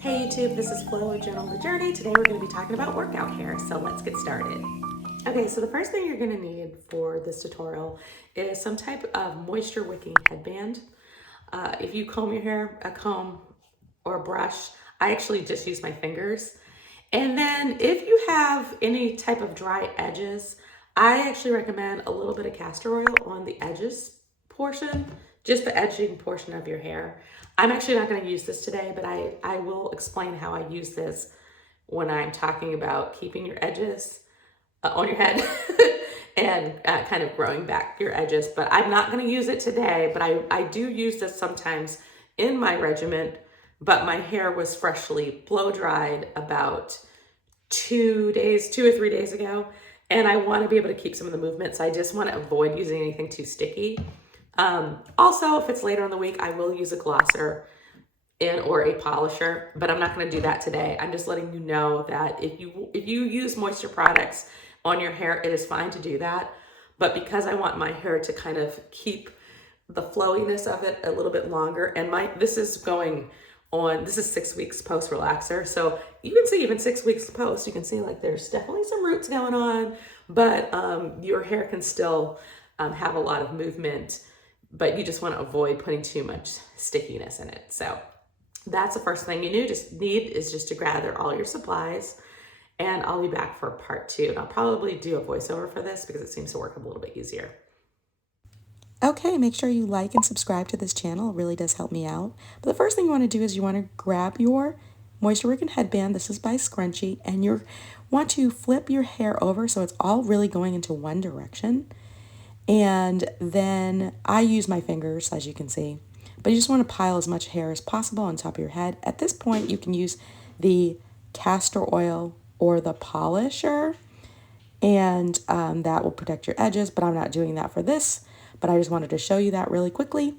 Hey YouTube, this is Flo with Journal the Journey. Today we're going to be talking about workout hair, so let's get started. Okay, so the first thing you're going to need for this tutorial is some type of moisture wicking headband. If you comb your hair, a comb or a brush, I actually just use my fingers. And then if you have any type of dry edges, I actually recommend a little bit of castor oil on the edges portion, just the edging portion of your hair. I'm actually not going to use this today, but I will explain how I use this when I'm talking about keeping your edges on your head and kind of growing back your edges. But I'm not going to use it today, but I do use this sometimes in my regimen. But my hair was freshly blow dried about 2 or 3 days ago, and I want to be able to keep some of the movement, so I just want to avoid using anything too sticky. Also, if it's later in the week, I will use a glosser or a polisher, but I'm not going to do that today. I'm just letting you know that if you use moisture products on your hair, it is fine to do that. But because I want my hair to kind of keep the flowiness of it a little bit longer, and this is 6 weeks post relaxer, so you can see even 6 weeks post, you can see like there's definitely some roots going on, but your hair can still have a lot of movement, but you just want to avoid putting too much stickiness in it. So that's the first thing you need is just to gather all your supplies, and I'll be back for part 2, and I'll probably do a voiceover for this because it seems to work a little bit easier. Okay, make sure you like and subscribe to this channel. It really does help me out. But the first thing you want to do is you want to grab your moisture wicking headband. This is by Scrunchie, and you want to flip your hair over so it's all really going into one direction. And then I use my fingers, as you can see. But you just want to pile as much hair as possible on top of your head. At this point, you can use the castor oil or the polisher, and that will protect your edges, but I'm not doing that for this. But I just wanted to show you that really quickly.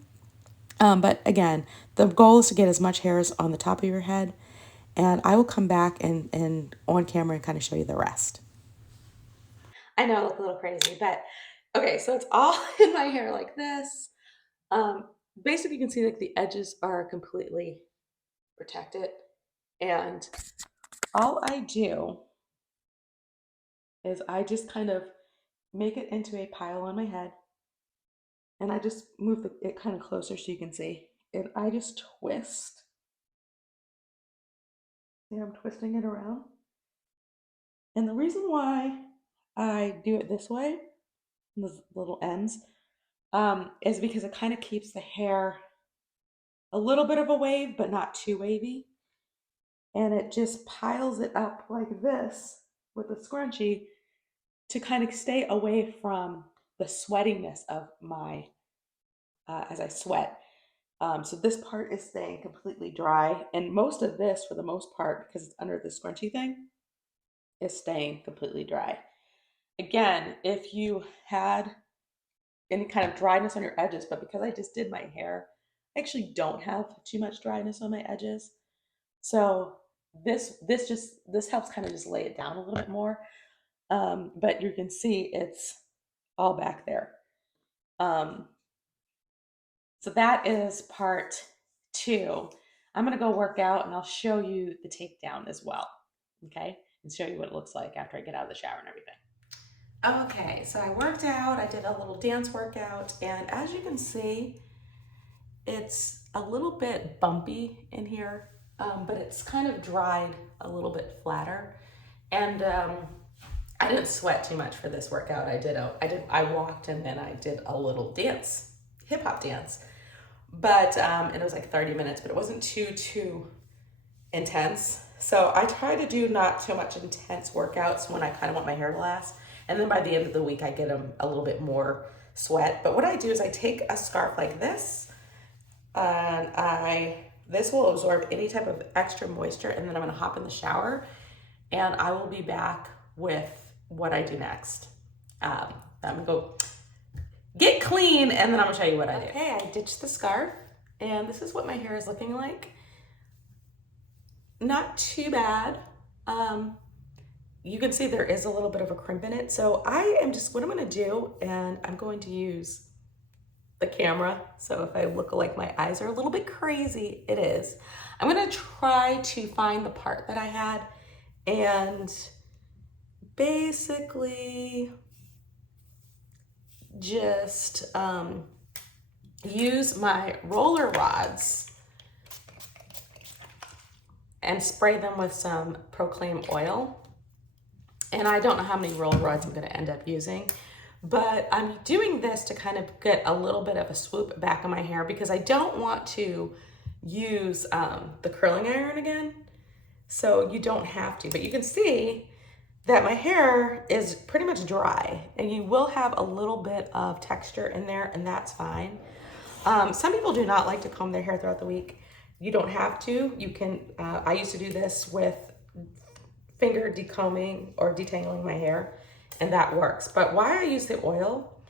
But again, the goal is to get as much hair as on the top of your head, and I will come back and on camera and kind of show you the rest. I know I look a little crazy, but okay, so it's all in my hair like this. Basically, you can see like the edges are completely protected, and all I do is I just kind of make it into a pile on my head, and I just move it kind of closer so you can see. And I just twist. See, I'm twisting it around. And the reason why I do it this way, the little ends, is because it kind of keeps the hair a little bit of a wave, but not too wavy. And it just piles it up like this with the scrunchie to kind of stay away from the sweatiness of my, as I sweat. So this part is staying completely dry, and most of this, for the most part, because it's under the scrunchy thing, is staying completely dry. Again, if you had any kind of dryness on your edges, but because I just did my hair, I actually don't have too much dryness on my edges. So this helps kind of just lay it down a little bit more. But you can see it's all back there. Um, so that is part 2. I'm gonna go work out and I'll show you the takedown as well. Okay, and show you what it looks like after I get out of the shower and everything. Okay, so I worked out, I did a little dance workout, and as you can see, it's a little bit bumpy in here, but it's kind of dried a little bit flatter. And I didn't sweat too much for this workout. I walked and then I did a little dance, hip hop dance. But and it was like 30 minutes, but it wasn't too intense. So I try to do not too much intense workouts when I kind of want my hair to last. And then by the end of the week, I get them a little bit more sweat. But what I do is I take a scarf like this, and this will absorb any type of extra moisture, and then I'm gonna hop in the shower, and I will be back with what I do next. I'm gonna go get clean, and then I'm gonna show you what I do. Okay, I ditched the scarf, and this is what my hair is looking like. Not too bad. You can see there is a little bit of a crimp in it. So what I'm gonna do, and I'm going to use the camera. So if I look like my eyes are a little bit crazy, it is. I'm gonna try to find the part that I had and basically just use my roller rods and spray them with some Proclaim oil. And I don't know how many roller rods I'm gonna end up using, but I'm doing this to kind of get a little bit of a swoop back on my hair because I don't want to use the curling iron again. So you don't have to, but you can see that my hair is pretty much dry and you will have a little bit of texture in there, and that's fine. Some people do not like to comb their hair throughout the week. You don't have to. You can, I used to do this with finger decombing or detangling my hair, and that works. But why I use the oil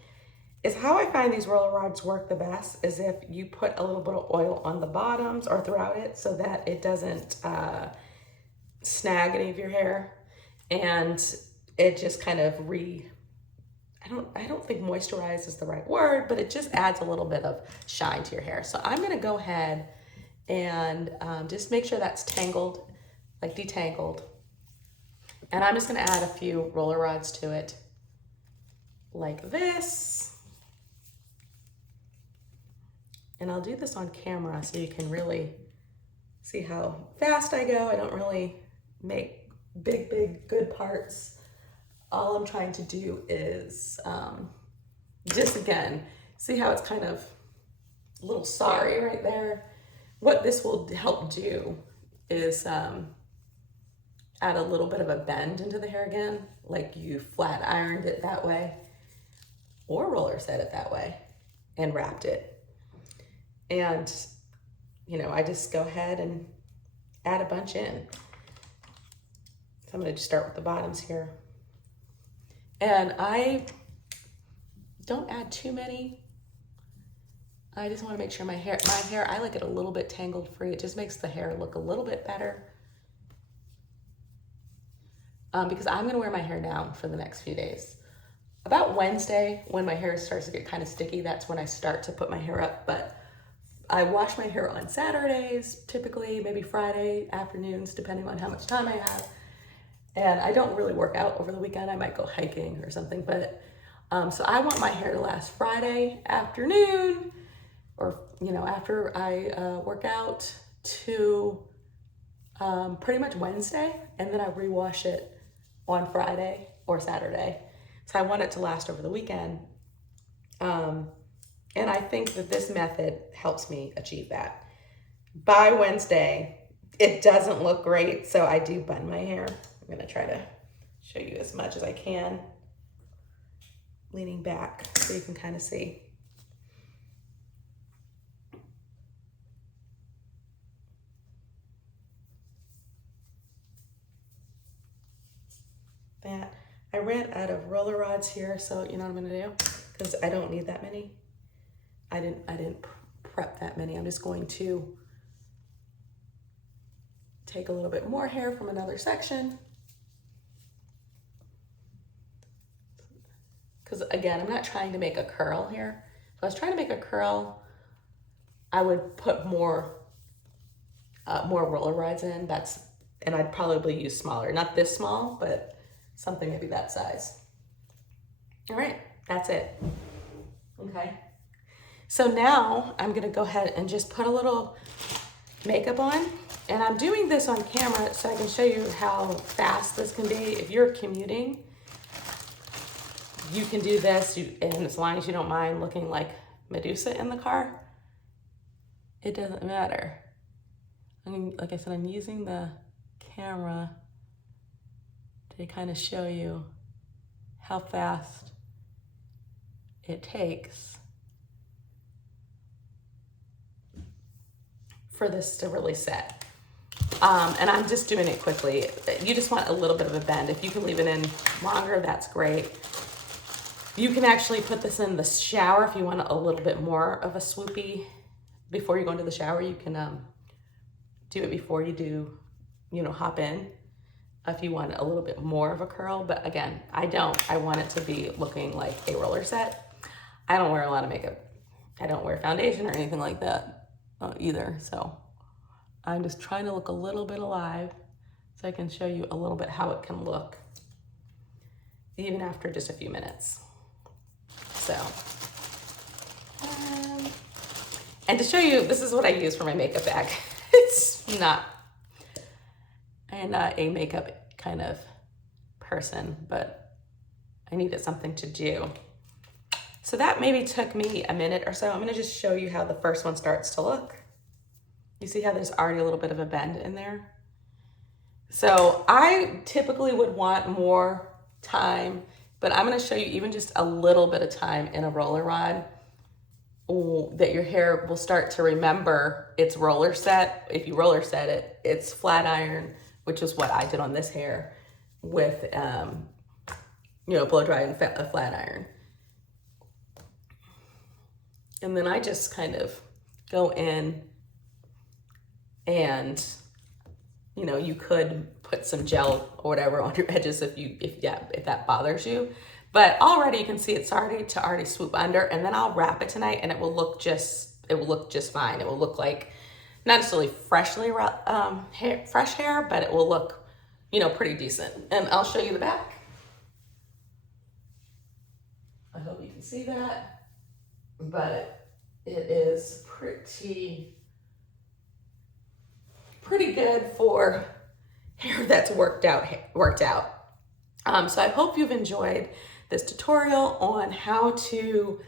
is how I find these roller rods work the best is if you put a little bit of oil on the bottoms or throughout it so that it doesn't snag any of your hair, and it just kind of I don't think moisturize is the right word, but it just adds a little bit of shine to your hair. So I'm gonna go ahead and just make sure that's tangled, like detangled. And I'm just gonna add a few roller rods to it like this. And I'll do this on camera so you can really see how fast I go. I don't really make big, good parts. All I'm trying to do is just again, see how it's kind of a little sorry right there. What this will help do is add a little bit of a bend into the hair again, like you flat ironed it that way or roller set it that way and wrapped it. And, you know, I just go ahead and add a bunch in. So I'm gonna just start with the bottoms here. And I don't add too many. I just wanna make sure my hair, I like it a little bit tangled free. It just makes the hair look a little bit better. Because I'm gonna wear my hair down for the next few days. About Wednesday, when my hair starts to get kind of sticky, that's when I start to put my hair up. But I wash my hair on Saturdays, typically, maybe Friday afternoons, depending on how much time I have. And I don't really work out over the weekend. I might go hiking or something, but so I want my hair to last Friday afternoon, or you know, after I work out, to pretty much Wednesday, and then I rewash it on Friday or Saturday. So I want it to last over the weekend. And I think that this method helps me achieve that. By Wednesday, it doesn't look great, so I do bun my hair. I'm gonna try to show you as much as I can. Leaning back so you can kind of see. That. I ran out of roller rods here, so you know what I'm gonna do? Because I don't need that many. I didn't prep that many. I'm just going to take a little bit more hair from another section. Because again, I'm not trying to make a curl here. If I was trying to make a curl, I would put more roller rods in. And I'd probably use smaller, not this small, but something maybe that size. All right, that's it. Okay. So now I'm gonna go ahead and just put a little makeup on, and I'm doing this on camera so I can show you how fast this can be. If you're commuting, you can do this, and as long as you don't mind looking like Medusa in the car, it doesn't matter. I mean, like I said, I'm using the camera to kind of show you how fast it takes for this to really set. And I'm just doing it quickly. You just want a little bit of a bend. If you can leave it in longer, that's great. You can actually put this in the shower if you want a little bit more of a swoopy. Before you go into the shower, you can do it before you do, you know, hop in. If you want a little bit more of a curl, but again, I don't. I want it to be looking like a roller set. I don't wear a lot of makeup. I don't wear foundation or anything like that either, so I'm just trying to look a little bit alive so I can show you a little bit how it can look even after just a few minutes. So, and to show you, this is what I use for my makeup bag. I'm not a makeup kind of person, but I needed something to do. So that maybe took me a minute or so. I'm gonna just show you how the first one starts to look. You see how there's already a little bit of a bend in there? So I typically would want more time, but I'm gonna show you even just a little bit of time in a roller rod that your hair will start to remember its roller set. If you roller set it, it's flat iron, which is what I did on this hair with, blow dry and a flat iron. And then I just kind of go in and, you could put some gel or whatever on your edges if that bothers you. But already you can see it's starting to already swoop under, and then I'll wrap it tonight and it will look just fine. It will look like not necessarily fresh hair, but it will look, pretty decent. And I'll show you the back. I hope you can see that, but it is pretty good for hair that's worked out. So I hope you've enjoyed this tutorial on how to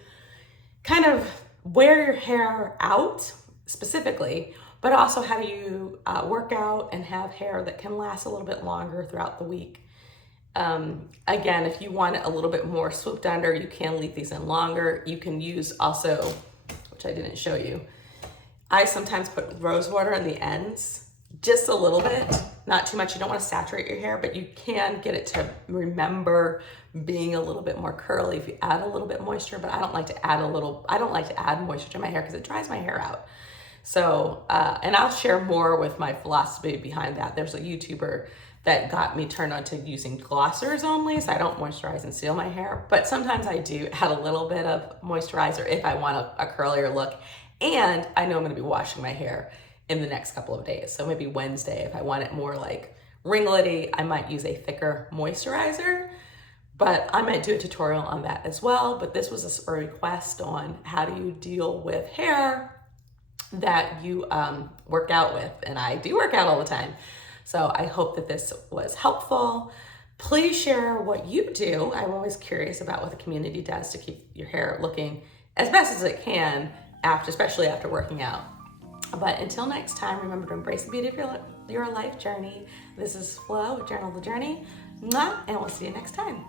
kind of wear your hair out specifically, but also how do you work out and have hair that can last a little bit longer throughout the week. Again, if you want it a little bit more swooped under, you can leave these in longer. You can use also, which I didn't show you, I sometimes put rose water in the ends, just a little bit, not too much. You don't want to saturate your hair, but you can get it to remember being a little bit more curly if you add a little bit moisture, but I don't like to add moisture to my hair because it dries my hair out. So, and I'll share more with my philosophy behind that. There's a YouTuber that got me turned on to using glossers only, so I don't moisturize and seal my hair, but sometimes I do add a little bit of moisturizer if I want a curlier look, and I know I'm gonna be washing my hair in the next couple of days. So maybe Wednesday, if I want it more like ringlety, I might use a thicker moisturizer, but I might do a tutorial on that as well. But this was a request on how do you deal with hair that you work out with, and I do work out all the time. So I hope that this was helpful. Please share what you do. I'm always curious about what the community does to keep your hair looking as best as it can, especially after working out. But until next time, remember to embrace the beauty of your life journey. This is Flo with Journal the Journey, and we'll see you next time.